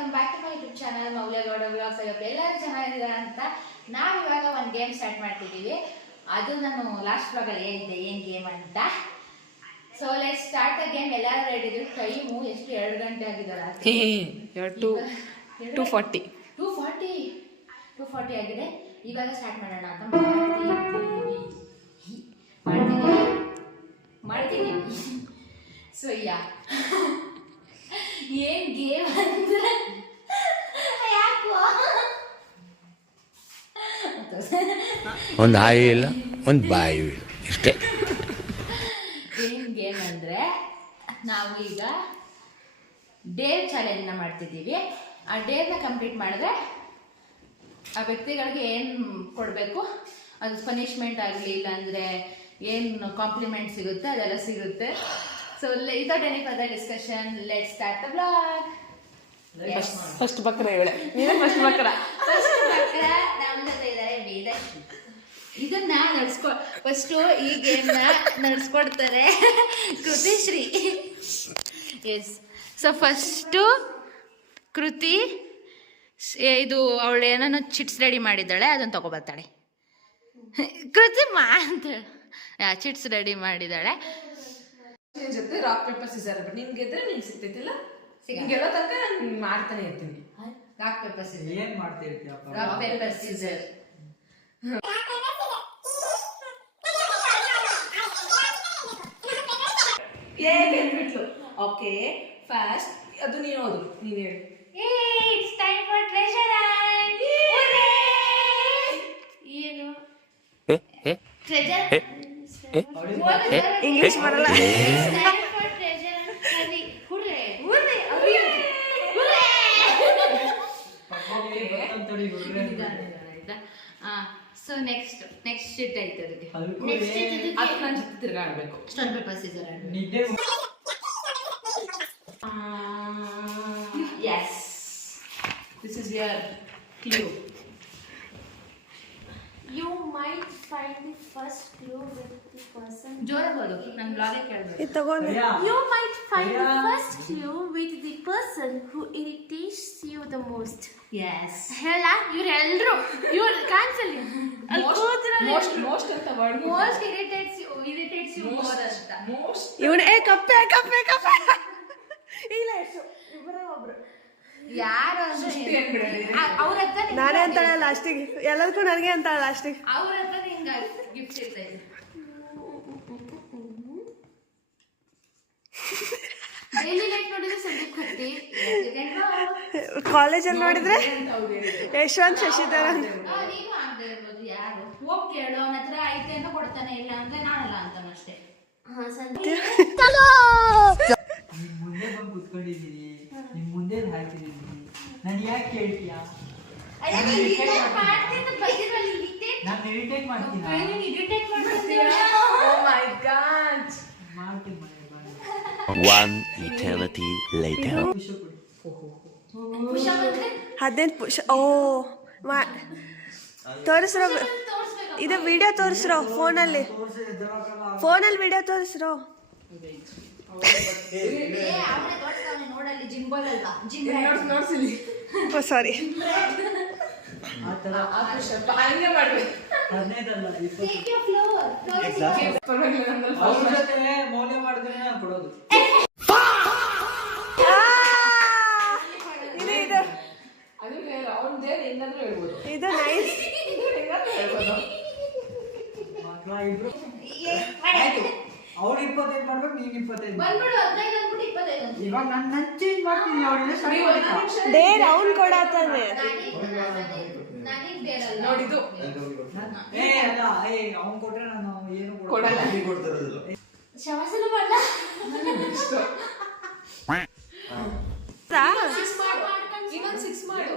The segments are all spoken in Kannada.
Welcome back to my YouTube channel Moulya Gowda vlogs. ಎಲ್ಲರೂ ಚೆನ್ನಾಗಿದ್ದಾರೆ ಅಂತ ನಾವಿವಾಗ ಒಂದು ಗೇಮ್ ಸ್ಟಾರ್ಟ್ ಮಾಡ್ತಿದ್ದೀವಿ. ಅದು ನಾನು ಲಾಸ್ಟ್ ವ್ಲಾಗಲ್ಲಿ ಹೇಳಿದ್ದೆ ಏನು ಗೇಮ್ ಅಂತ. So let's start the game. ಎಲ್ಲರೂ ರೆಡಿ ಇದ್ದೀವಿ. ಟೈಮು ಎಷ್ಟು 2 ಗಂಟೆ ಆಗಿದ್ದಾರೆ. 2:40 ಆಗಿದೆ. ಇವಾಗ ಸ್ಟಾರ್ಟ್ ಮಾಡೋಣ ಅಂತ ಮಾಡ್ತೀನಿ. ಸೊ ಏನ್ ಗೇಮ್ ಅಂದ್ರೆ ಒಂದು ಹಾಯಿ ಇಲ್ಲ ಒಂದು ಬಾಯಿ ಇಲ್ಲ ಇಷ್ಟೇ. ಏನ್ ಗೇಮ್ ಅಂದ್ರೆ ನಾವು ಈಗ ಡೇರ್ ಚಾಲೆಂಜ್ನ ಮಾಡ್ತಿದ್ದೀವಿ. ಆ ಡೇರ್ನ ಕಂಪ್ಲೀಟ್ ಮಾಡಿದ್ರೆ ಆ ವ್ಯಕ್ತಿಗಳಿಗೆ ಏನು ಕೊಡಬೇಕು, ಅದು ಪನಿಷ್ಮೆಂಟ್ ಆಗಲಿ ಇಲ್ಲಾಂದರೆ ಏನು ಕಾಂಪ್ಲಿಮೆಂಟ್ ಸಿಗುತ್ತೆ ಅದೆಲ್ಲ ಸಿಗುತ್ತೆ. So without any further discussion let's start the vlog. First ಬಕ್ರ ಹೇಳೆ ನೀವೇ ಫಸ್ಟ್ ಬಕ್ರ ನಮ್ಮ ಜೊತೆ ಇದ್ದಾರೆ ವೇದಶ್ರೀ. ಇದನ್ನ ಫಸ್ಟು ಈ ಗೇಮ್ನ ನಡೆಸ್ಕೊಡ್ತಾರೆ ಕೃತಿಶ್ರೀ. ಎಸ್, ಸೊ ಫಸ್ಟು ಕೃತಿ ಇದು ಅವಳು ಏನೋ ಚಿಟ್ಸ್ ರೆಡಿ ಮಾಡಿದ್ದಾಳೆ, ಅದನ್ನು ತಗೊಬರ್ತಾಳೆ. ಕೃತಿ ಅಂತ ಚಿಟ್ಸ್ ರೆಡಿ ಮಾಡಿದ್ದಾಳೆ. ಜೊತೆ ರಾಕ್ ಪೇಪರ್ ಸಿಸರ್ ನಿನ್ ಗೆದ್ರೆ ನಿಂಗೆ ಸಿಗ್ತೈತಿಲ್ಲ, ಗೆಲ್ಲೋ ತನಕ ನಾನು ಮಾಡ್ತಾನೆ ಇರ್ತೀನಿ. ರಾಕ್ ಪೇಪರ್ ಸಿಸರ್ ಏನ್ ಮಾಡ್ತಾ ಇರ್ತೀಯಪ್ಪ? Rock paper scissor. ಗೆಲ್ಬಿಟ್ಲು. ಓಕೆ, ಫಸ್ಟ್ ಅದು ನೀನು ಓದು, ನೀನು ಹೇಳು. It's time for treasure hunt. ಏನು ಟ್ರೆಜರ್ ಇಂಗ್ಲಿಷ್ ಬರಲ್ಲ. time for treasure hunt. ಕಲಿ hurray hurray so next sheet ಐತೆ ಅದಕ್ಕೆ. ನೆಕ್ಸ್ಟ್ ಅದು ನನ್ನ ಜೊತೆ ತಿರ್ಗಾಡ್ಬೇಕು. Stone paper scissor. ನಿದ್ದೆ Yes, this is your clue. You might find the first clue with the person. ಜೋರಾಗೋದು ನನ್ನ ಬ್ಲಾಗೆ ಕೇಳಬೇಕು. You might find the first clue with the person who irritates you the most. Yes. ಹೇಳ ಇವರೆಲ್ಲರೂ ಇವ್ರು ಕ್ಯಾನ್ಸಲ್. Most ಅಂತ word. Most irritates you more ಅಂತ. ಇವನೇ ಕಪ್ಪೆ ಇಲ್ಲ ಎಷ್ಟು ಇಬ್ಬರೇ ಒಬ್ರು ಯಾರು ಅವ್ರ ಹತ್ರ ನಾನೇ ಅಂತಾಳೆ ಲಾಸ್ಟಿಗೆ, ಎಲ್ಲದಕ್ಕೂ ನನಗೆ ಅಂತಾಳೆ ಲಾಸ್ಟಿಗೆ. ಅವ್ರ ಹತ್ರ ಹಿಂಗ ಗಿಫ್ಟ್ ಇರ್ತೈತೆ. ಡೈಲಿ ಲೈಫ್ ನೋಡಿದ್ರೆ ಸಂದೀಪ್ ಕಟ್ಟಿ, ಕಾಲೇಜಲ್ಲಿ ನೋಡಿದ್ರೆ ಯಶವಂತ್ ಶಶಿಧರ. ನೀನು ಆಗದೆ ಇರ್ಬೋದು. ಯಾರು ಹೋಗಿ ಕೇಳು, ಅವನ ಹತ್ರ ಐತೆ ಅಂತ ಕೊಡ್ತಾನೆ, ಇಲ್ಲ ಅಂದ್ರೆ ನಾನಲ್ಲ ಅಂತಾನ ಅಷ್ಟೇ. ಸಂದೀಪ್ ನಿಮ್ ಮುಂದೆ ಬಂದು ಕುತ್ಕೊಂಡಿದೀನಿ, ನಿಮ್ ಮುಂದೆ ಹಾಕಿದೀನಿ, ನಾನು ಯಾಕೆ ಕೇಳ್ತೀಯಾ? ನಾನು ಇರಿಟೇಟ್ ಮಾಡ್ತೀನಿ. Oh my God. ಮಾಡ್ತೀನಿ ಮನೆ. One eternity later. ಹದಿನೈದು ಪುಷ. ಓ ತೋರಿಸ್ರೋ, ಇದು ವಿಡಿಯೋ ತೋರಿಸ್ರೋ ಫೋನಲ್ಲಿ ವಿಡಿಯೋ ತೋರಿಸ್ರೋ. ನೋಡಲ್ಲಿ ಜಿಂಬಲ್ ಅಲ್ವಾ, ನೋಡ್ಸಿಲಿ. ಓ ಸಾರಿ, ಹಂಗೆ ಮಾಡ್ಬೇಕು. 15 ಅಲ್ಲ 20. ಪರವಾಗಿಲ್ಲ, ಅವ್ರ ಜೊತೆ ಮೌಲ್ಯ ಮಾಡಿದ್ರೆ ನಾನು ಕೊಡೋದು. ಅದು ಹೇಳ, ಅವ್ನದೇನು ಹೆಂಗಾದ್ರೂ ಹೇಳ್ಬೋದು. ಇದು ನೈಸ್. ಮಕ್ಕಳ ಇಬ್ರು ಆಯ್ತು. ಅವ್ರು 25 ಮಾಡ್ಬೇಕು, ನೀನು 25 ಬಂದ್ಬಿಡು. 15 ಅಂದ್ಬಿಟ್ಟು 25 ಅಂತ. ಇವಾಗ ನಾನು ಚೇಂಜ್ ಮಾಡ್ತೀನಿ. ಅವಳಿಗೆ ಡೇರ್ ಅವ್ನು ಕೊಡತ್ತಾನೆ. ನನಗೆ ಬೇಡಲ್ಲ ನೋಡಿದ್ದು. ಏ ಅಲ್ಲ, ಅವ್ನು ಕೊಟ್ರೆ ನಾನು ಏನು ಕೊಡಲ್ಲ. ಶವಾಸನ ಮಾಡಲ್ಲ. ಇನ್ನೊಂದು 6 ಮಾಡು. ಇನ್ನೊಂದು 6 ಮಾಡಿ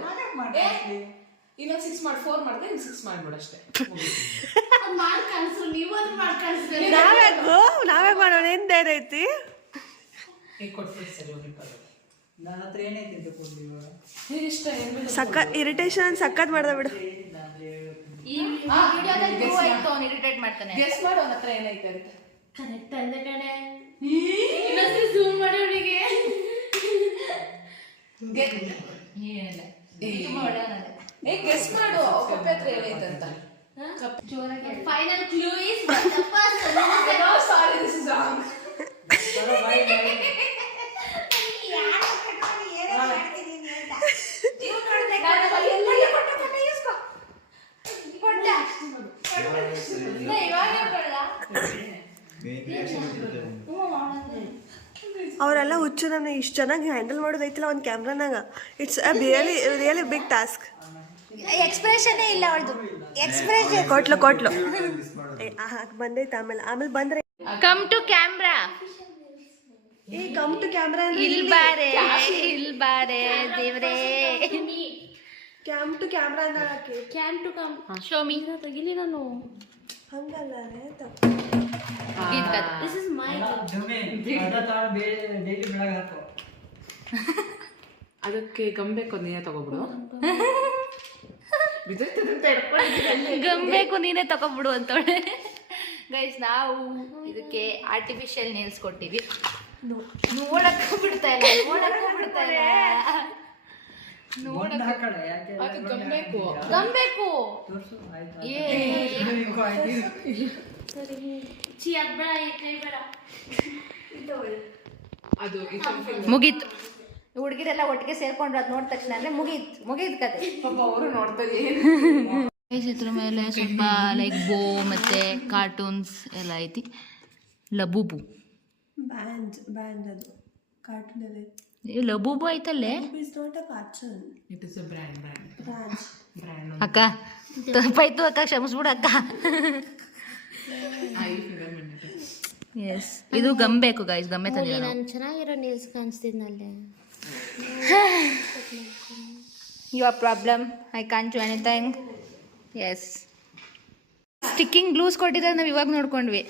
4 ಮಾಡಿದ್ರೆ ಇನ್ನು 6 ಮಾಡ್ಬಿಡು ಅಷ್ಟೇ. ಮಾಡಿ ಕಳ್ಸು, ನೀವೊಂದು ಮಾಡಿ ಕಳಿಸ್ತೀರಿ. ನಾವ್ಯಾಗ ಮಾಡೋಣ, ಏನ್ ಡೇರ್ ಐತಿ? ಈಗ ಕೊಟ್ಬಿಡಿ ಸರಿ, ಹೋಗಿ ಬರೋದು. ನನ್ನ ಹತ್ರ ಏನೈತೆ ಅಂತ ಕೊಡ್ಲಿ ಇವಾಗ. ಇಷ್ಟ ಏನು ಸಖತ್ ಇರಿಟೇಷನ್ ಸಖತ್ ಮಾಡ್ದ ಬಿಡು. ಈ ವಿಡಿಯೋದಲ್ಲಿ ನೀವು ಆಯ್ತು ಅವ್ನು ಇರಿಟೇಟ್ ಮಾಡ್ತಾನೆ. ಗೆಸ್ ಮಾಡು ಅವನ ಹತ್ರ ಏನೈತೆ ಅಂತ. ಕರೆಕ್ಟ್ ಅಂದ ಕಡೆ ಇನ್ನೊಂದ್ಸರಿ ಝೂಮ್ ಮಾಡಿ ಅವನಿಗೆ. ಏನಿಲ್ಲ ತುಂಬಾ ಒಳ್ಳೆಯವನದೆ. ಗೆಸ್ ಮಾಡು ಕಪ್ಪೆ ಹತ್ರ ಏನೈತಂತ. ಜೋರಾಗಿ ಹೇಳು. Final clue is what the person No, sorry, this is wrong. ಚಲೋ ಬಾಯ್ ಅವರೆಲ್ಲ ಹುಚ್ಚು ನನ್ನ ಇಷ್ಟು ಚೆನ್ನಾಗಿ ಹ್ಯಾಂಡಲ್ ಮಾಡೋದೈತಿಲ್ಲ ಒಂದು ಕ್ಯಾಮ್ರಾನಾಗ. It's a really big task. ಎಕ್ಸ್ಪ್ರೆಷನ್ನೇ ಇಲ್ಲ ಅವಳದು. ಎಕ್ಸ್ಪ್ರೆಷನ್ ಕೊಟ್ಲು ಬಂದೈತೆ. ಆಮೇಲೆ ಬಂದ್ರೆ come to camera. Come to camera ಇಲ್ ಬಾರೆ ದೇವ್ರೇ. ಕ್ಯಾಮ್ ಟು ಕ್ಯಾಮ್ರಾ ಅಂದಾಳಕ್ಕೆ. Can to come show me. ತೆಗಿಲಿ ನಾನು. ಹಂಗಲ್ಲ ದಿಸ್ ಇಸ್ ಮೈ ಡೈಲಿ ಬೆಳಗ್ಗೆ ಹಾಕೋ. ಅದಕ್ಕೆ ಗಂಬೇಕು ನೀನೇ ತಗೋಬಿಡು. ಗಂಬೇಕು ನೀನೇ ತಗೊಂಡ್ಬಿಡು ಅಂತವಳೆ. ಗೈಸ್ ನಾವು ಇದಕ್ಕೆ ಆರ್ಟಿಫಿಷಿಯಲ್ ನೇಲ್ಸ್ ಕೊಟ್ಟಿವಿ. ನೋಡಕ್ಕೂ ಬಿಡ್ತಾ ಇಲ್ಲ. ಒಂದ್ ಹಾಕಲ್ಲ, ಯಾಕೆ ಅದು ಗಂಬೇಕು. ಗಂಬೇಕು. ತೋರ್ಸು, ಆಯ್ತು. ಏ ಚಿ ಅದ್ ಬೇಡ ಈ ಕೈ ಬೇಡ. ಅದು ಮುಗೀತು. ಹುಡುಗಿರೆಲ್ಲ ಒಟ್ಟಿಗೆ ಸೇರ್ಕೊಂಡ್ರು ಅದ್ ನೋಡಿದ ತಕ್ಷಣ ಅಂದ್ರೆ ಮುಗೀತು ಕತೆ. ಪಾಪ ಅವರು ನೋಡ್ತಾರೆ. ಇದ್ರ ಮೇಲೆ ಸ್ವಲ್ಪ ಲೈಕ್ ಬೋ ಮತ್ತೆ ಕಾರ್ಟೂನ್ಸ್ ಎಲ್ಲ ಐತಿ. ಲಬೂಬು ಬ್ಯಾಂಡ್ ಅದು ಕಾರ್ಟೂನ್ ಎಲ್ಲ ಐತಿ. ಲಬೂಬು ಐತಲ್ಲೇ. It's not a cartoon, it is a brand. ಅಕ್ಕ ತಪ್ಪಾಯ್ತು ಅಕ್ಕ, ಕ್ಷಮಿಸ್ಬಿಡು ಅಕ್ಕ. ಎಸ್ ಇದು ಗಂಬೇಕು ಗೈಸ್, ಗಮ್ಮೆ ತಂದಿಲ್ಲ. ನಾನು ಚೆನ್ನಾಗಿರೋ ನೇಲ್ಸ್ ಕಾಣಿಸ್ತಿದ್ನಲ್ಲೇ. Your problem, I can't do anything. Yes sticking glues ಕೊಟ್ಟಿದ್ದಾರೆ, ನಾವು ಇವಾಗ ನೋಡ್ಕೊಂಡ್ವಿ.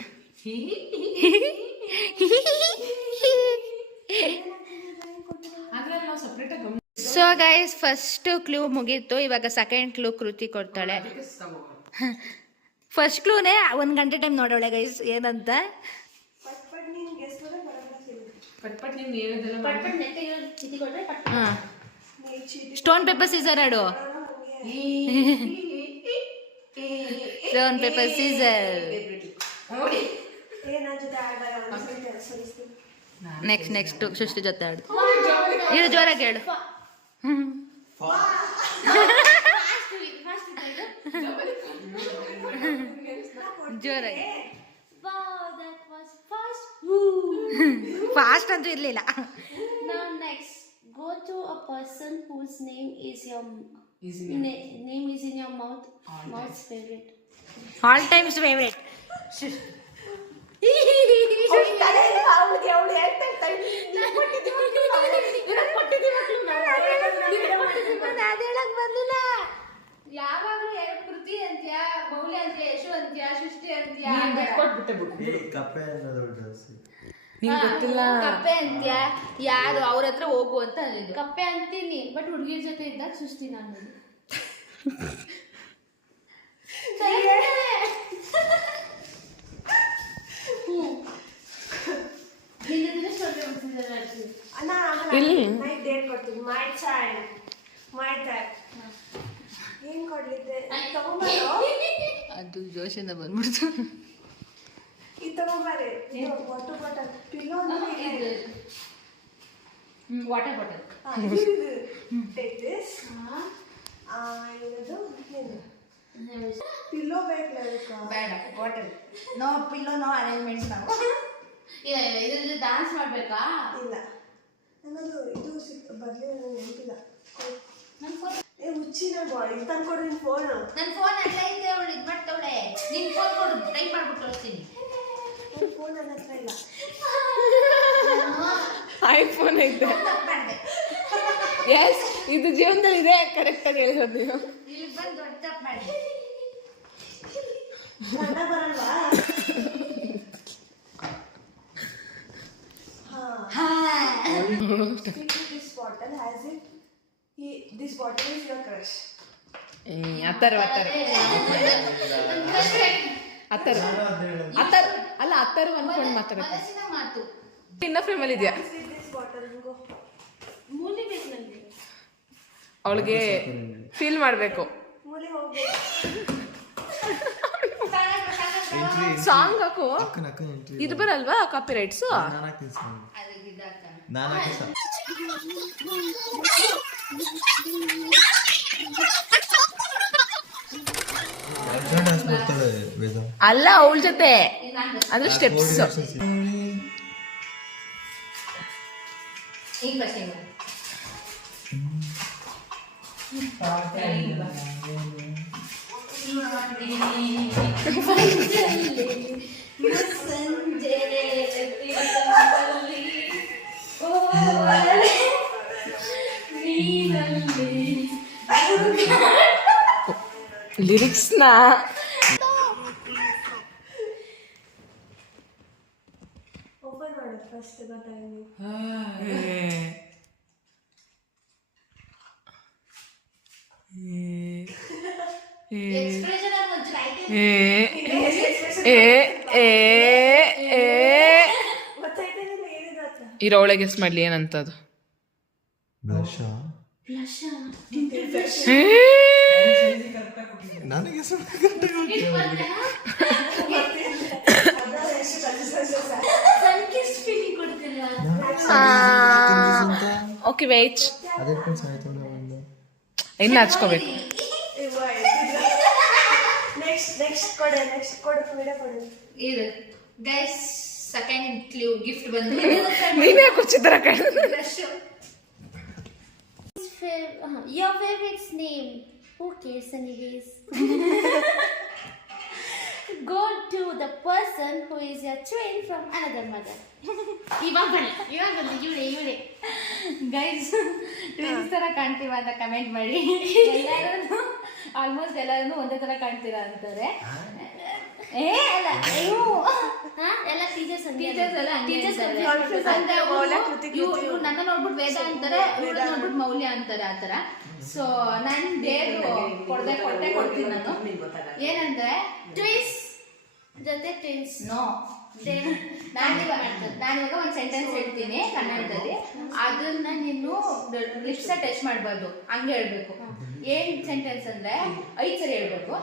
ಸೊ ಗೈಸ್ ಫಸ್ಟ್ ಕ್ಲೂ ಮುಗೀತು. ಇವಾಗ ಸೆಕೆಂಡ್ ಕ್ಲೂ ಕೃತಿ ಕೊಡ್ತಾಳೆ. ಫಸ್ಟ್ ಕ್ಲೂನೇ 1 ಗಂಟೆ ಟೈಮ್ ನೋಡೋಳೆ ಗೈಸ್ ಏನಂತ. ಪಟ್ ನೀನು ಹೇಳಿದೆಲ್ಲ ಪಟ್ ನೆಟ್ಟಿಗೆ ಚಿತಿ ಕೊಟ್ರೆ ಪಟ್. ಸ್ಟೋನ್ ಪೇಪರ್ ಸೀಸರ್ ಆಡು. Stone paper scissor. Next Srishti ಜೊತೆ ಆಡು. ಇದು ಜೋರಾಗಿ ಹೇಳು. ಜೋರಾಗಿ. Wow, that was fast. Fast ಅಂತೂ ಇರ್ಲಿಲ್ಲ. Now next, go to a person whose name is in your mouth's favorite. All times favourite. ಯಾವಾಗಲೂ ಕೃತಿ ಅಂತ್ಯ, ಮೌಲ್ಯ ಅಂತ್ಯ, ಯಶು ಅಂತ್ಯ, ಸೃಷ್ಟಿ ಅಂತ್ಯ, ಕಪ್ಪೆ ಅನ್ನೋದು ನಿಂಗೆ ಗೊತ್ತಿಲ್ಲ. ಕಪ್ಪೆ ಅಂತ್ಯ. ಯಾರು ಅವ್ರ ಹತ್ರ ಹೋಗು ಅಂತ ಅಂದಿದ್ದು. ಕಪ್ಪೆ ಅಂತೀನಿ, ಬಟ್ ಹುಡುಗಿರ ಜೊತೆ ಇದ್ದಾಗ ಸುಸ್ತಿ ನಾನು. ಅದು ಜೋಶಿಂದ ಬಂದ್ಬಿಡ್ತು. Water bottle. ಪಿಲ್ಲೋ ಬೇಕಲ್ಲ ಬೇಡ bottle. No pillow, no arrangement. ನಾವು ಇಲ್ಲ ಇದ್ರ ಜೊತೆ ಡಾನ್ಸ್ ಮಾಡ್ಬೇಕಾ? ಇಲ್ಲ ನನ್ನದು ಇದು ಬರ್ಲಿ ನೆನಪಿಲ್ಲ. ಹುಚ್ಚಿ ನಾನು ಇದು ತಂದ್ಕೊಡು ನಿನ್ ಫೋನ್. ನನ್ನ ಫೋನ್ ಅಲ್ಲ ಇದೆ, ಅವಳು ಇದು ಮಾಡ್ತಾವಳೆ. ನಿನ್ ಫೋನ್ ಕೊಡು, ಟೈಪ್ ಮಾಡ್ಬಿಟ್ಟು ಕಳಿಸ್ತೀನಿ. ನನ್ನ ಫೋನ್ ನನ್ನ ಹತ್ರ ಇಲ್ಲ. ಐಫೋನ್ ಐತೆ. ಎಸ್, ಇದು ಜೀವನದಲ್ಲಿ ಇದೆ. ಕರೆಕ್ಟಾಗಿ ಹೇಳಿರೋದು ನೀವು. ಇಲ್ಲಿ ಬಂದು ದೊಡ್ಡ ತಪ್ಪು ಮಾಡಿ. ಕನ್ನಡ ಬರಲ್ವಾ? This bottle has it. This bottle is your crush. ಅತ್ತರು ಅಲ್ಲ, ಅತ್ತರು ಅನ್ಕೊಂಡು ಮಾತಾಡುತ್ತೆ. ಮನಸ್ಸಿನ ಮಾತು. ಇನ್ನ ಫ್ರೇಮಲ್ಲಿ ಇದೆಯಾ? This bottle go. ಮೂಲಿ ಬೇಕು ನನಗೆ. ಅವಳಿಗೆ ಫೀಲ್ ಮಾಡಬೇಕು. ಸಾಂಗ್ ಹಾಕು. ಇದು ಬರಲ್ವಾ ಕಾಪಿ ರೈಟ್ಸು? ಅಲ್ಲ ಅವಳ ಜೊತೆ ಅಂದ್ರೆ ಸ್ಟೆಪ್ಸ್. ಲಿರಿಕ್ಸ್ನ ಓಪನ್ ಮಾಡು ಫಸ್ಟ್ ಗೊತ್ತಾಗಿ. ಇರೋ ಒಳಗೆ ಗೆಸ್ ಮಾಡ್ಲಿ ಏನಂತದು. ಓಕೆ ವೇಟ್, ಇನ್ನು ಹಚ್ಕೋಬೇಕು. ನೆಕ್ಸ್ಟ್ ಕೊಡು ವಿಡಿಯೋ ಕೊಡು. ಇದು ಗೈಸ್ ಸೆಕೆಂಡ್ ಕ್ಲೂ ಗಿಫ್ಟ್ ಬಂದು ನೀನೇ ಕುಚ್ಚಿದ್ರ ಕೈ. Your favorite's name. Who cares anyways? Go to the person who is your twin from another mother. ಇವಾಗ ಬಂದು ಇವಳೆ ಗೈಸ್ ಟ್ವಿನ್ಸ್ ತರ ಕಾಣ್ತೀವ ಅಂತ ಕಮೆಂಟ್ ಮಾಡಿ. ಎಲ್ಲರೂ ಆಲ್ಮೋಸ್ಟ್ ಎಲ್ಲರೂ ಒಂದೇ ತರ ಕಾಣ್ತೀರಾ ಅಂತಾರೆ. ಅಲ್ಲ ಎಲ್ಲ ಟೀಚರ್ಸ್ ಎಲ್ಲ ಇವ್ರು ನನ್ನ ನೋಡ್ಬಿಟ್ಟು ವೇದ ಅಂತಾರೆ, ಇವ್ರು ನೋಡ್ಬಿಟ್ಟು ಮೌಲ್ಯ ಅಂತಾರೆ ಆ ತರ. ಸೊ ನನ್ ಡೇರು ಕೊಡ್ತೀನಿ ನಾನು. ಏನಂದ್ರೆ ಟ್ವಿನ್ಸ್ ಜೊತೆ ಟ್ವಿನ್ಸ್ ನೋ, ನಾನಿವಾಗ ಒಂದು ಸೆಂಟೆನ್ಸ್ ಹೇಳ್ತೀನಿ ಕನ್ನಡದಲ್ಲಿ. ಅದನ್ನ ನೀನು ಲಿಪ್ಸ್ ಟಚ್ ಮಾಡಬಾರ್ದು, ಹಂಗೆ ಹೇಳ್ಬೇಕು. ಏನ್ ಸೆಂಟೆನ್ಸ್ ಅಂದ್ರೆ 5 ಸರಿ ಹೇಳ್ಬೇಕು.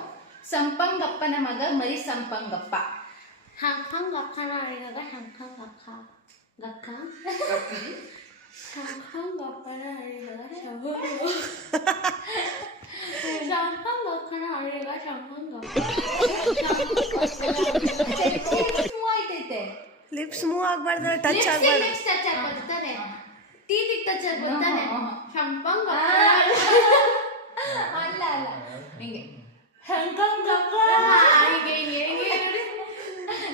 ಸಂಪಂಗಪ್ಪನ ಮಗ ಮರಿ ಸಂಪಂಗಪ್ಪ. ಸಂಪಂಗಪ್ಪನ ಅಳಿಗ ಸಂಪಂಗಪ್ಪ ಗಕ್ಕ. ಸಂಪಂಗಪ್ಪನ ಅಳಿಗ ಸಂಪಂಗಪ್ಪನ ಅಳಿಗ ಸಂಪಂಗಪ್ಪ. ಆಯ್ತೈತೆ. ಲಿಪ್ಸ್ ಮೂವ್ ಆಗ್ಬಾರ್ದು, ಟಚ್ ಆಗ್ಬಾರ್ದು. ಲಿಪ್ಸ್ ಟಚ್ ಆಗ್ಬಾರ್ದು ತಾನೆ, ಟೀತಿಗೆ ಟಚ್ ಆಗ್ಬಾರ್ದು ತಾನೆ. ಸಂಪಂಗಪ್ಪ ಅಲ್ಲ ಹಿಂಗೆ ಸಂಪಂಗಪ್ಪ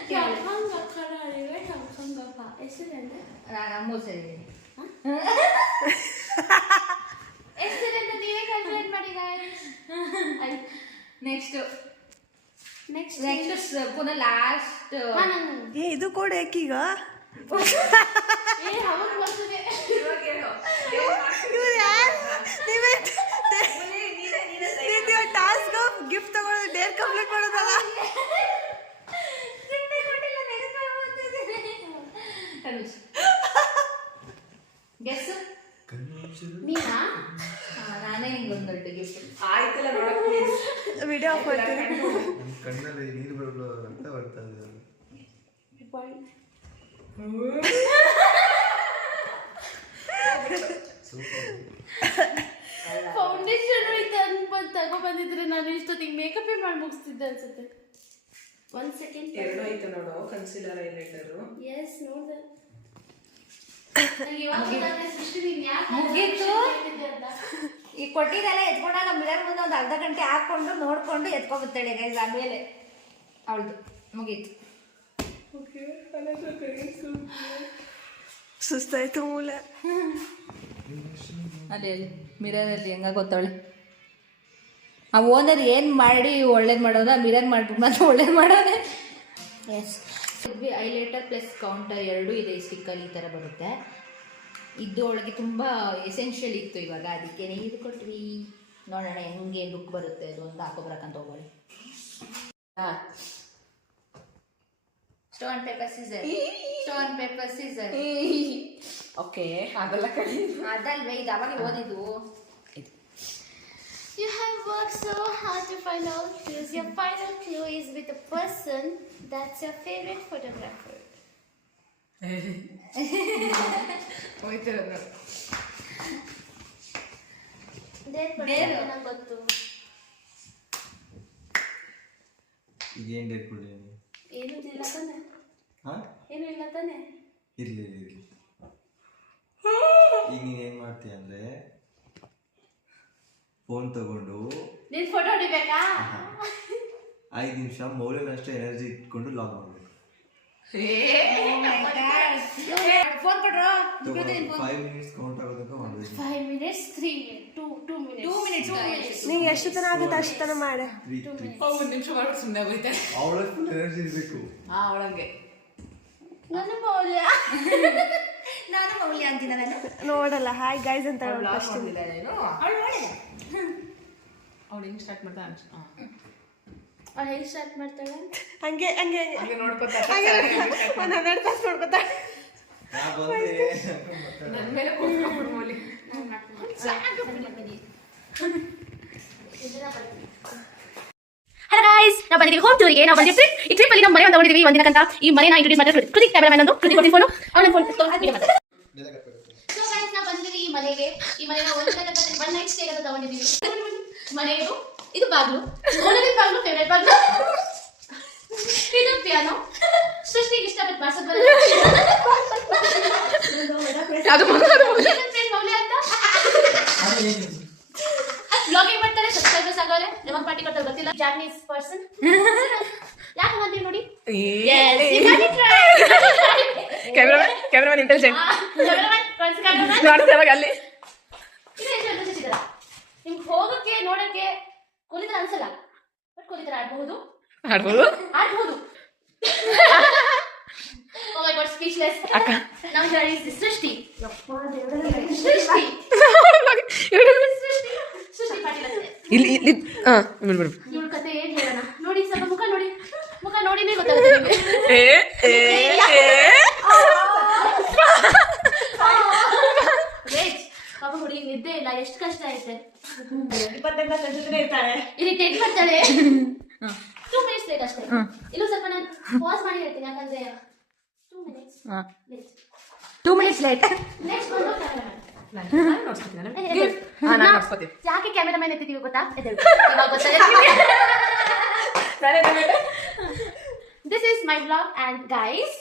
ಸಂಪಂಗಪ್ಪನ ಅಳಿಗ ಸಂಪಂಗಪ್ಪ. ಹೆಸರೇನು? ನಾನು 3 ಸರಿ ಹೇಳಿದ್ದೀನಿ. ಹೆಸರೇನು ನೀವೇ ಕ್ಯಾಲ್ಕುಲೇಟ್ ಮಾಡಿ. ನೆಕ್ಸ್ಟ್ ನೆಕ್ಸ್ಟ್ ಪುನಃ ಲಾಸ್ಟ್. ಇದು ಕೊಡು ಏಕೀಗ. ಅವಾಗ ಬರ್ತದೆ. ಇವ್ರು ಯಾರು? ಟಾಸ್ಕ್ ಗಿಫ್ಟ್ ತಗೊಳ್ಳೋದು, ಡೇರ್ ಕಂಪ್ಲೀಟ್ ಮಾಡೋದಲ್ಲ. ಗೆಸ್ ನೀನಾ? ನಾನೇ ನಿಂಗೊಂದು ದೊಡ್ಡ ಗಿಫ್ಟ್. ಆಯ್ತಲ್ಲ ನೋಡಕ್ ಪ್ಲೀಸ್. ವಿಡಿಯೋ ಆಫ್ ಮಾಡ್ತೀನಿ. ಕಣ್ಣಲ್ಲಿ ನೀರು ಬರಲು ಅಂತ ಬರ್ತಾ ಇದೆ. ಫೌಂಡೇಶನ್ ತಗೋ ಬಂದಿದ್ರೆ ನಾನು ಇಷ್ಟೊತ್ತಿಗೆ ಮೇಕಪ್ ಮಾಡಿ ಮುಗಿಸ್ತಿದ್ದೆ ಅನ್ಸುತ್ತೆ. 1 ಸೆಕೆಂಡ್. 2 ಐತೆ ನೋಡು, ಕನ್ಸಿಲರ್ ಹೈಲೈಟರು. ಎಸ್ ನೋಡ್ದೆ. ಮುಗೀತು. ಈ ಕೊಟ್ಟಿದ್ದೆಲ್ಲ ಎತ್ಕೊಂಡಾಗ ಮಿರರ್ ಮುಂದೆ ಒಂದು ಅರ್ಧ ಗಂಟೆ ಹಾಕೊಂಡು ನೋಡ್ಕೊಂಡು ಎತ್ಕೊಂಡ್ಬಿಡ್ತಾಳೆ ಗೈಸ್. ಆಮೇಲೆ ಅವಳದು ಮುಗೀತು. ಸುಸ್ತಾಯ್ತು ಮೂಲ. ಅಲ್ಲಿ ಮಿರರಲ್ಲಿ ಹೆಂಗ ಗೊತ್ತವಳೆ ಆ ಓನರ್ ಏನು ಮಾಡಿ ಒಳ್ಳೇದು ಮಾಡೋದ, ಮಿರರ್ ಮಾಡ್ಬಿಟ್ಟು ಮಾತ್ರ ಒಳ್ಳೇದು ಮಾಡೋದೆ. ಎಸ್ ಐಲೈಟರ್ ಪ್ಲಸ್ ಕೌಂಟರ್ 2 ಇದೆ ಈ ಸ್ಟಿಕ್ಕಲ್ಲಿ. ಈ ಥರ ಬರುತ್ತೆ. ಇದು ಒಳಗೆ ತುಂಬ ಎಸೆನ್ಷಿಯಲ್ ಇತ್ತು ಇವಾಗ, ಅದಕ್ಕೆ ಇದು ಕೊಟ್ವಿ. ನೋಡೋಣ ಹೆಂಗೆ ಲುಕ್ ಬರುತ್ತೆ ಅದು ಅಂತ ಹಾಕೋಬರಕ್ಕಂತ ಹೋಗೋಳಿ. Stone paper scissor. ಓಕೆ, ಅದೆಲ್ಲ ಕಡಿ. ಅದಲ್ವೇ ಇದು ಅವಾಗ ಓದಿದ್ದು. You have worked so hard to find all clues. Your final clue is with a person that's your favorite photographer. ಹೋಯ್ತಿರೋದು ನಂಗೆ ಗೊತ್ತು. ಈಗ ಏನು ಡೇಟ್ ಕೊಡಿ ಏನು ಇಲ್ಲ ತಾನೆ? ಹಾಂ ಏನು ಇಲ್ಲ ತಾನೆ? ಇರಲಿ ಈಗ ನೀನು ಏನು ಮಾಡ್ತೀಯ ಅಂದರೆ ಫೋನ್ ತಗೊಂಡು ನಿನ್ ಫೋಟೋ ಹೊಡಿಬೇಕಾ? 5 ನಿಮಿಷ ಮೌಲ್ಯನಷ್ಟು ಎನರ್ಜಿ ಇಟ್ಕೊಂಡು ಲಾಗ್ ಮಾಡಬೇಕು. ಫೋನ್ ಕೊಡ್ರು 5 ಮಿನಿಟ್ಸ್ ಕೌಂಟ್ ಆಗೋದಕ್ಕೆ ಮಾಡಬೇಕು. 5 minutes, 3 minutes, 2 minutes. 2 minutes. ನಿಂಗೆ ಎಷ್ಟು ತನ ಆಗುತ್ತೆ ಅಷ್ಟು ತನ ಮಾಡೆ. 3 1 ನಿಮಿಷ ಮಾಡ್ಬಿಟ್ಟು ಸುಮ್ಮನೆ ಹೋಗ್ತಾರೆ ಅವಳ ಫುಲ್ ಎನರ್ಜಿ ಇರಬೇಕು. ಒಳಗೆ ನನ್ನ ಮೌಲ್ಯ. ನಾನು ಮೌಲ್ಯ ಅಂತಿದ್ದ ನಾನು. ನೋಡಲ್ಲ ಹಾಯ್ ಗೈಸ್ ಅಂತ ಹೇಳೋದು ಬ್ಲಾಗ್ ಫಸ್ಟ್. ಮಾಡಿಲ್ಲ ನೀನು ಅವಳು ನೋಡಿದೆ. ಅವಳು ಹೆಂಗ್ ಸ್ಟಾರ್ಟ್ ಮಾಡ್ತಾ ಅವ್ಳು ಹೇಗೆ ಸ್ಟಾರ್ಟ್ ಮಾಡ್ತಾಳೆ? ಹಂಗೆ ಹಂಗೆ ಹಂಗೆ ನೋಡ್ಕೊತಾ ಒಂದು 12 ತಾಸು ನೋಡ್ಕೊತಾ. ನಾ ಬಂದೆ ನನ್ನ ಮೇಲೆ ಕೂತ್ಕೊಂಡ್ಬಿಡು ಮೌಲಿ. ಹಲೋ ಗೈಸ್, ನಾವು ಬಂದಿದ್ದೀವಿ ಹೋಮ್ ಟೂರಿಗೆ. ನಾವು ಬಂದಿದ್ದೀವಿ ಈ ಟ್ರಿಪ್ ಅಲ್ಲಿ ನಮ್ಮ ಮನೆ ಒಂದು ತಗೊಂಡಿದ್ದೀವಿ ಒಂದಿನ ಕಂತ. ಈ ಮನೆನ ಇಂಟ್ರೊಡ್ಯೂಸ್ ಮಾಡಿದ್ರೆ ಕೃತಿಕ್ ಕ್ಯಾಮೆರಾಮನ್ ಒಂದು ಕೃತಿಕ್ ಕೊಡ್ತೀನಿ ಫೋನ್ ಅವನ ಫೋನ್ ವಿಡಿಯೋ ಮಾಡ್ತಾರೆ. ಸೊ ಗೈಸ್, ನಾವು ಬಂದಿದ್ದೀವಿ ಈ ಮನೆಗೆ. ಈ ಮನೆನ ಒಂದಿನ ಕಂತ 1 night ಸ್ಟೇ ಅಂತ ತಗೊಂಡಿದ್ದೀವಿ. ಮನೆಯದು ಇದು ಬಾಗ್ಲು, ಓನರ್ ಬಾಗ್ಲು, ಫೇವರೇಟ್ ಬಾಗ್ಲು, ಇದು ಪಿಯಾನೋ. ಸೃಷ್ಟಿಗೆ ಇಷ್ಟಪಟ್ಟು ಮಾಡ್ಸೋದು ಅದು ಮೌಲ್ಯ ಅಂತ ಬ್ಲಾಗಿಂಗ್ ಮಾಡ್ತಾರೆ. ಸಬ್ಸ್ಕ್ರೈಬರ್ಸ್ ಆಗೋರೆ, ನಿಮಗೆ ಪಾರ್ಟಿ ಕೊಡ್ತಾರೆ ಗೊತ್ತಿಲ್ಲ. ಜಾಪನೀಸ್ ಪರ್ಸನ್ ಯಾಕೆ ಬಂತೀವಿ ನೋಡಿ. ಕ್ಯಾಮ್ರಾಮನ್ ಇಂಟೆಲಿಜೆಂಟ್ ಅಲ್ಲಿ ನಿಮ್ಗೆ ಹೋಗಕ್ಕೆ ನೋಡಕ್ಕೆ ಕೂಲಿತರ ಅನ್ಸಲ್ಲ, but ಕೂಲಿತರ ಆಡ್ಬಹುದು. Oh my god, speechless. Now here is the ಸೃಷ್ಟಿ. ಸೃಷ್ಟಿ ಪಾಟೀಲ್ ಅಂತೆ. ಇಲ್ಲಿ ಇವ್ಳ ಕತೆ ಏನ್ ಹೇಳೋಣ ನೋಡಿ. ಸ್ವಲ್ಪ ಮುಖ ನೋಡಿನೇ ಗೊತ್ತಾಗುತ್ತೆ ನಿಮ್ಗೆ. ಪಾಪ ಹುಡುಗಿ ನಿದ್ದೆ ಇಲ್ಲ, ಎಷ್ಟು ಕಷ್ಟ ಐತೆ. 25 ಗಂಟೆ ಇರ್ತಾರೆ. ಇರಿಟೇಟ್ ಮಾಡ್ತಾಳೆ. 2 minutes ಲೇಟ್ ಅಷ್ಟೇ. ಇಲ್ಲೂ ಸ್ವಲ್ಪ ನಾನು ಪಾಸ್ ಮಾಡಿ ಹೇಳ್ತೀನಿ, ಯಾಕಂದ್ರೆ 2 minutes late. 2 minutes late. Next ಬಂದು ಕ್ಯಾಮೆರಾಮನ್. ಯಾಕೆ ಕ್ಯಾಮೆರಾಮನ್ ಎತ್ತಿದೀವಿ ಗೊತ್ತಾ? ಇವಾಗ ಗೊತ್ತಾಗ. This is my vlog and guys,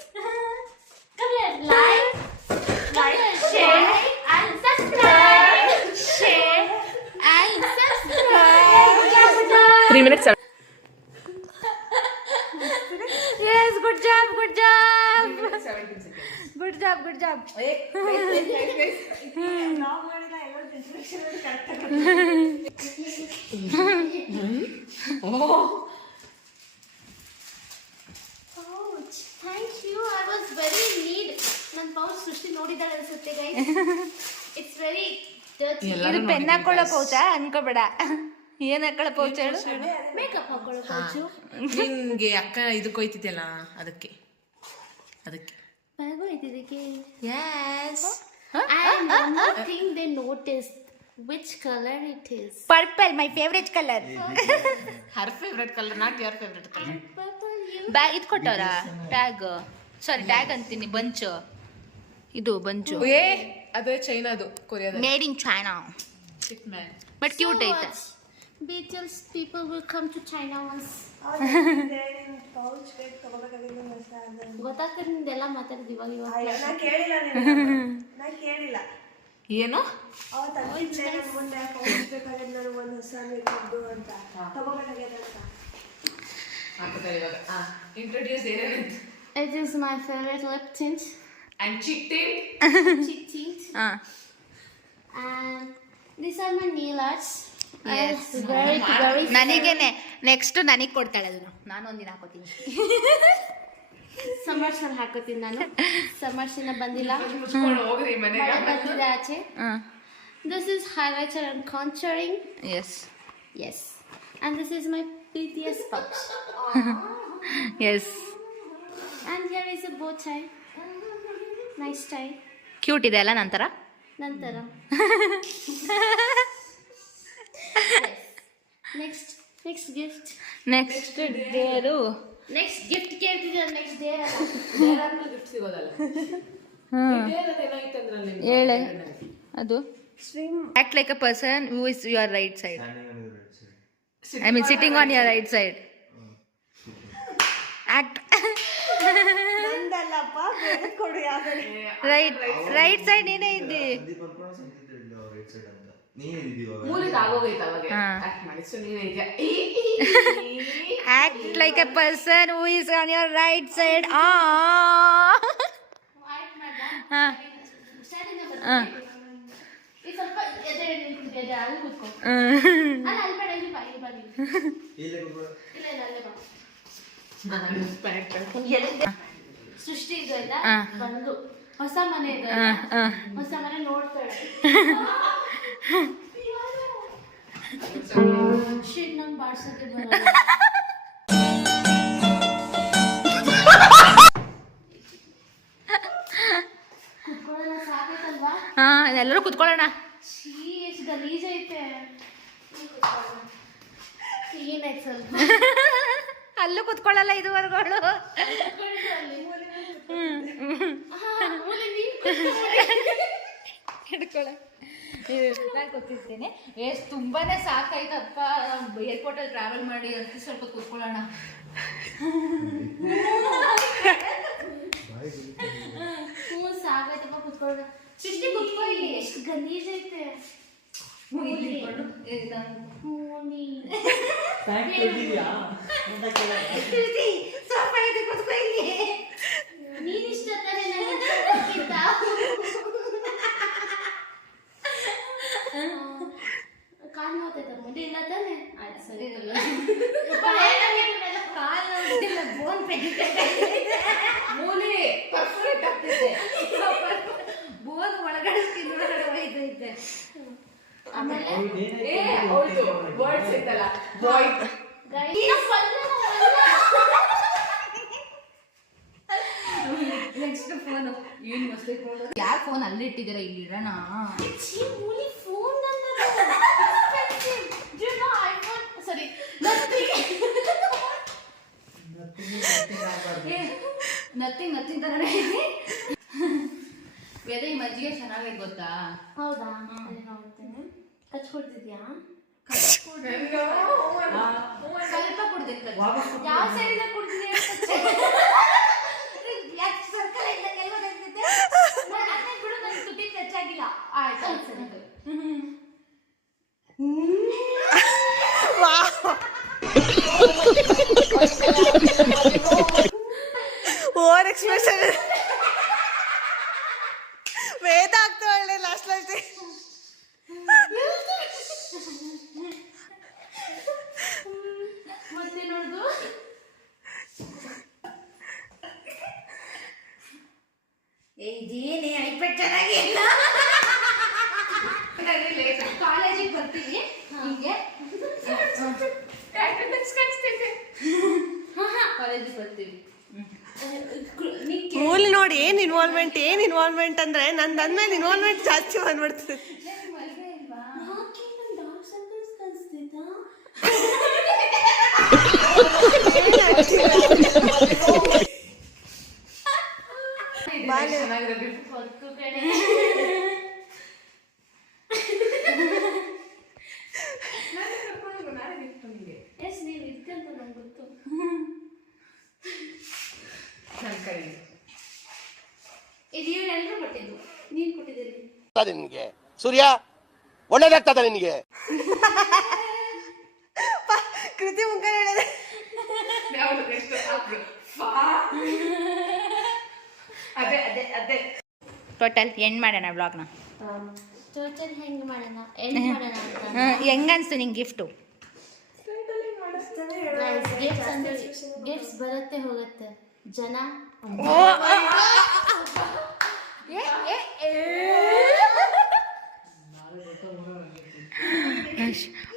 come here, like, share and subscribe. Share and subscribe. 3 minutes. Yes, good job. 17 seconds. Good job. ನಾವು ಮಾಡಿಲ್ಲ ಎಲ್ಲೋ instruction ಕರೆಕ್ಟ್ ಆಗಿ. Ouch, thank you. I was very need. ನನ್ನ ಪೌಚ್ ಸೃಷ್ಟಿ ನೋಡಿದಾಳೆ ಅನ್ಸುತ್ತೆ guys. It's very dirty. ಇದು ಪೆನ್ ಹಾಕೊಳ್ಳೋ ಪೌಚಾ ಅನ್ಕೋಬೇಡ. ಏನ್ ಹಾಕೊಳ್ಳೋ ಪೌಚ್ ಹೇಳು? ಮೇಕಪ್ ಹಾಕೊಳ್ಳೋ ಪೌಚು. ನಿಂಗೆ ಅಕ್ಕ ಇದಕ್ಕೆ ಹೋಯ್ತಿದ್ಯಲ್ಲ ಅದಕ್ಕೆ ಬ್ಯಾಗು ಇದಕ್ಕೆ. Yes. And one more thing they noticed, which color it is. Purple, my favorite color. Her favourite colour, not your favourite colour. Purple, you. Bag ಇದು ಕೊಟ್ಟವ್ರ ಟ್ಯಾಗ್. ಸಾರಿ ಟ್ಯಾಗ್ ಅಂತೀನಿ, ಬಂಚು. ಇದು ಬಂಚು. ಅದು ಚೈನಾದು, ಕೊರಿಯಾದ. Made in China. Chick man. But cute ಐತೆ. BTS people will come to China once. Pouch ಬೇಕು ತಗೋಬೇಕಾಗಿಲ್ಲ ಅಷ್ಟೇ. ಗೊತ್ತಾಗ್ತದೆ ನಿಂದೆಲ್ಲ ಮಾತಾಡಿದ್ ಇವಾಗ. ನಾ ಕೇಳಿಲ್ಲ ಏನು ಅವತ್ತು ಅಂತಿದ್ದೆ ನನ್ನ ಮುಂದೆ ಪೌಚ್ ಬೇಕಾಗಿದೆ ನನಗೆ ಒಂದು ಹೊಸ ಬೇಕಿದ್ದು ಅಂತ ತಗೋಬೇಕಾಗಿದೆ ಅಂತ. ಹಾಕ್ತಾರೆ ಇವಾಗ. ಇಂಟ್ರೊಡ್ಯೂಸ್ ಏನೇನಂತ. It is my favorite lip tint. And cheek tape. Cheek tint. ಹಾ. And these are my nail arts. Yes. Very ನನಗೇನೆ ನೆಕ್ಸ್ಟ್ ನನಗೆ ಕೊಡ್ತಾಳೆ ಅದನ್ನು. ನಾನು ಒಂದಿನ ಹಾಕೋತೀನಿ. ಸಮರ್ಸ್ ಅಲ್ಲಿ ಹಾಕೋತೀನಿ ನಾನು. ಸಮರ್ಸ್ ಇನ್ನ ಬಂದಿಲ್ಲ, ಮುಚ್ಕೊಂಡು ಹೋಗ್ರಿ ಮನೆಗೆ. ಮಳೆ ಬಂದಿದೆ ಆಚೆ. This is highlighter and contouring. Yes. Yes. And this is my BTS pouch. Yes. And here is a bow tie. Nice tie. Cute ಇದೆ ಅಲ್ಲ ನಂತರ. ನಂತರ. Yes. ನೆಕ್ಸ್ಟ್ ಗಿಫ್ಟ್ ನೆಕ್ಸ್ಟ್ ಡೇರು ನೆಕ್ಸ್ಟ್ ಗಿಫ್ಟ್ ಕೇಳ್ತಿದ್ದೀರ ನೆಕ್ಸ್ಟ್ ಡೇ ಗಿಫ್ಟ್ ಸಿಗೋದಲ್ಲ ಹಾಂ ಏನಾಯ್ತು ಅಂದ್ರಲ್ಲಿ ಹೇಳೆ ಅದು act like a person who is your right side I mean sitting on your right side act ನಂದಲ್ಲಪ್ಪ ಬೇರೆ ಕೊಡು ಯಾವ್ದಾರು ರೈಟ್ ಸೈಡ್ ನೀನೇ ಇದ್ದಿ ಮೂಲಿಗೆ ಆಗೋಗೈತೆ ಅವಾಗ ಹಾ. ಆಕ್ಟ್ ಮಾಡಿ ಸೊ ನೀವೇ ಈಗ act like A person who is on your right side ಸ್ವಲ್ಪ ಎದೆ ಅಲ್ಲಿ ಕೂತ್ಕೊ ಅಲ್ಲ ಅಲ್ಲಿ ಬೇಡ ಇಲ್ಲಿ ಬಾ ಇಲ್ಲಿ ಇಲ್ಲ ಅಲ್ಲೇ ಬಾ ಸೃಷ್ಟಿ ಇದು ಆಯ್ತಾ ಬಂದು ಹೊಸ ಮನೆ ಇದೆ ಹೊಸ ಮನೆ ನೋಡ್ತಾಳೆ ಶೀಟ್ ನಂಗೆ ಬಾಡ್ಸಕ್ಕೆ ಬರಲ್ಲ ಕುತ್ಕೊಳ್ಳೋಣ ಸಾಕೈತಲ್ವಾ ಎಲ್ಲರೂ ಕುತ್ಕೊಳ್ಳೋಣ ಛೀ ಎಷ್ಟು ಗಲೀಜ್ ಐತೆ ಏನಾಯ್ತು ಸ್ವಲ್ಪ ಅಲ್ಲೂ ಕುತ್ಕೊಳ್ಳಲ್ಲ ಇದುವರೆಗಳು ಹಿಡ್ಕೊಳ್ಳ ನಾನು ಗೊತ್ತಿರ್ತೇನೆ ಎಷ್ಟು ತುಂಬಾನೇ ಸಾಕಾಯ್ತಪ್ಪ ಏರ್ಪೋರ್ಟಲ್ಲಿ ಟ್ರಾವೆಲ್ ಮಾಡಿ ಅಂತ ಸ್ವಲ್ಪ ಕೂತ್ಕೊಳ್ಳೋಣ ಹ್ಞೂ ಸಾಕಾಯ್ತಪ್ಪ ಕುತ್ಕೊಳ್ಳೋಣ ಸೃಷ್ಟಿ ಕುತ್ಕೊಳ್ಳಿ ಎಷ್ಟು ಗಲೀಜ್ ಐತೆ ನೀನಿಷ್ಟ ತಾನೇ ನನಗಿಂತ ಕಾಲು ನೋತೈತ ಮುಂದೆ ಇಲ್ಲ ತಾನೆ ಆಯ್ತು ಸರಿ ಬೋನ್ ಮೂಲಿ ಪರ್ಫೆಕ್ಟ್ ಆಗ್ತಿದೆ ಬೋನ್ ಒಳಗಡೆ ತಿನ್ನೊಳಗಡೆ ಹೋಯ್ತೈತೆ ಆಮೇಲೆ ಏ ಹೌದು ವರ್ಡ್ಸ್ ಐತಲ್ಲ ಬಾಯ್ ನೆಕ್ಸ್ಟ್ ಫೋನು ಏನು ಮಸ್ತ್ ಯಾರು ಫೋನ್ ಅಲ್ಲಿ ಇಟ್ಟಿದ್ದೀರಾ ಇಲ್ಲಿ ಇಡೋಣ ಫೋನ್ ಐಫೋನ್ ಸರಿ ನಥಿಂಗ್ ತರನೇ ಇದೆ ವೇದ ಈ ಮಜ್ಜಿಗೆ ಚೆನ್ನಾಗೈತೆ ಗೊತ್ತಾ ಹೌದಾ ನೋಡ್ತೇನೆ ಕಚ್ಕೊಡ್ತಿದ್ಯಾ ಸ್ವಲ್ಪ ಕುಡ್ದೇನೆ ಯಾವ ಸೈಡ್ ಕುಡ್ತಿದ್ಯಾ ಸರ್ಕಲ್ ಬಿಡು ನನಗೆ ತುಟಿ ಹೆಚ್ಚಾಗಿಲ್ಲ ಆಯ್ತು ಸರಿ ಓವರ್ ಎಕ್ಸ್ಪ್ರೆಷನ್ ವೇದ ಆಗ್ತಾ ಒಳ್ಳೆ ಲಾಸ್ಟ್ ಮತ್ತೆ ನೋಡುದು ಇದೇನೇ ಐಪೆಟ್ ಚೆನ್ನಾಗಿಲ್ಲ ಕಾಲೇಜಿಗೆ ಬರ್ತೀವಿ ಹಿಂಗೆ ಕಾಲೇಜಿಗೆ ಬರ್ತೀವಿ ಮೂಲಿ ನೋಡಿ ಏನ್ ಇನ್ವಾಲ್ವ್ಮೆಂಟ್ ಅಂದ್ರೆ ನಂದು ಅಂದ್ಮೇಲೆ ಇನ್ವಾಲ್ವ್ಮೆಂಟ್ ಜಾಸ್ತಿ ಬಂದ್ಬಿಡ್ತದೆ ಹೊತ್ತು ಕಡೆ ಎಸ್ ನೀವು ಇದ್ಕಂತ ನಂಗೆ ಗೊತ್ತು ಇದು ಇವರೆಲ್ಲರೂ ಕೊಟ್ಟಿದ್ದು ನೀನು ಕೊಟ್ಟಿದ್ದೀರಿ ನಿನ್ಗೆ ಸೂರ್ಯ ಒಳ್ಳೇದಾಗ್ತದ ನಿನಗೆ ಕೃತಿ ಮುಖ ಹೇಳಿದೆ ಅದೇ ಅದೇ ಅದೇ ಟೋಟಲ್ ಎಂಡ್ ಮಾಡೋಣ ಬ್ಲಾಗ್ನ ಟೋಟಲ್ ಹೆಂಗೆ ಮಾಡೋಣ ಎಂಡ್ ಮಾಡೋಣ ಅಂತ ಹೆಂಗನ್ಸ್ತು ನಿಂಗೆ ಗಿಫ್ಟು ಗಿಫ್ಟ್ಸ್ ಅಂದ್ರೆ ಗಿಫ್ಟ್ಸ್ ಬರುತ್ತೆ ಹೋಗುತ್ತೆ ಜನ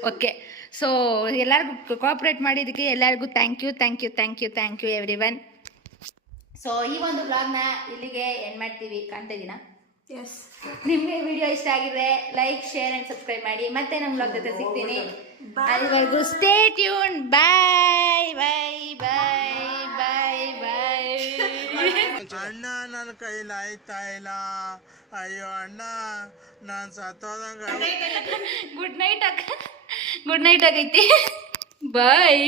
ಓಕೆ ಸೊ ಎಲ್ಲರಿಗೂ ಕೋಆಪ್ರೇಟ್ ಮಾಡಿದ್ದಕ್ಕೆ ಎಲ್ಲರಿಗೂ thank you everyone. So ಈ ಒಂದು ಬ್ಲಾಗ್ನ ಇಲ್ಲಿಗೆ ಎಂಡ್ ಮಾಡ್ತೀವಿ. ಕಾಣ್ತಾ ಇದೀನಾ? ಎಸ್ ನಿಮಗೆ ವಿಡಿಯೋ ಇಷ್ಟ ಆಗಿದ್ರೆ ಲೈಕ್ ಶೇರ್ ಅಂಡ್ ಸಬ್ಸ್ಕ್ರೈಬ್ ಮಾಡಿ. ಮತ್ತೆ ನಮ್ಮ ಬ್ಲಾಗ್ ಜೊತೆ ಸಿಗ್ತೀನಿ. ಅಲ್ಲಿವರೆಗೂ ಸ್ಟೇ ಟ್ಯೂನ್. ಬಾಯ್ ಬಾಯ್ ಬಾಯ್ ಬಾಯ್ ಬಾಯ್. ಅಣ್ಣ ನನ್ನ ಕೈಲಿ ಆಯ್ತಾ ಇಲ್ಲ. ಅಯ್ಯೋ ಅಣ್ಣ ನಾನು ಸತ್ತೋದಂಗ. ಗುಡ್ ನೈಟ್ ಅಕ್ಕ. ಗುಡ್ ನೈಟ್ ಆಗೈತಿ. ಬಾಯ್.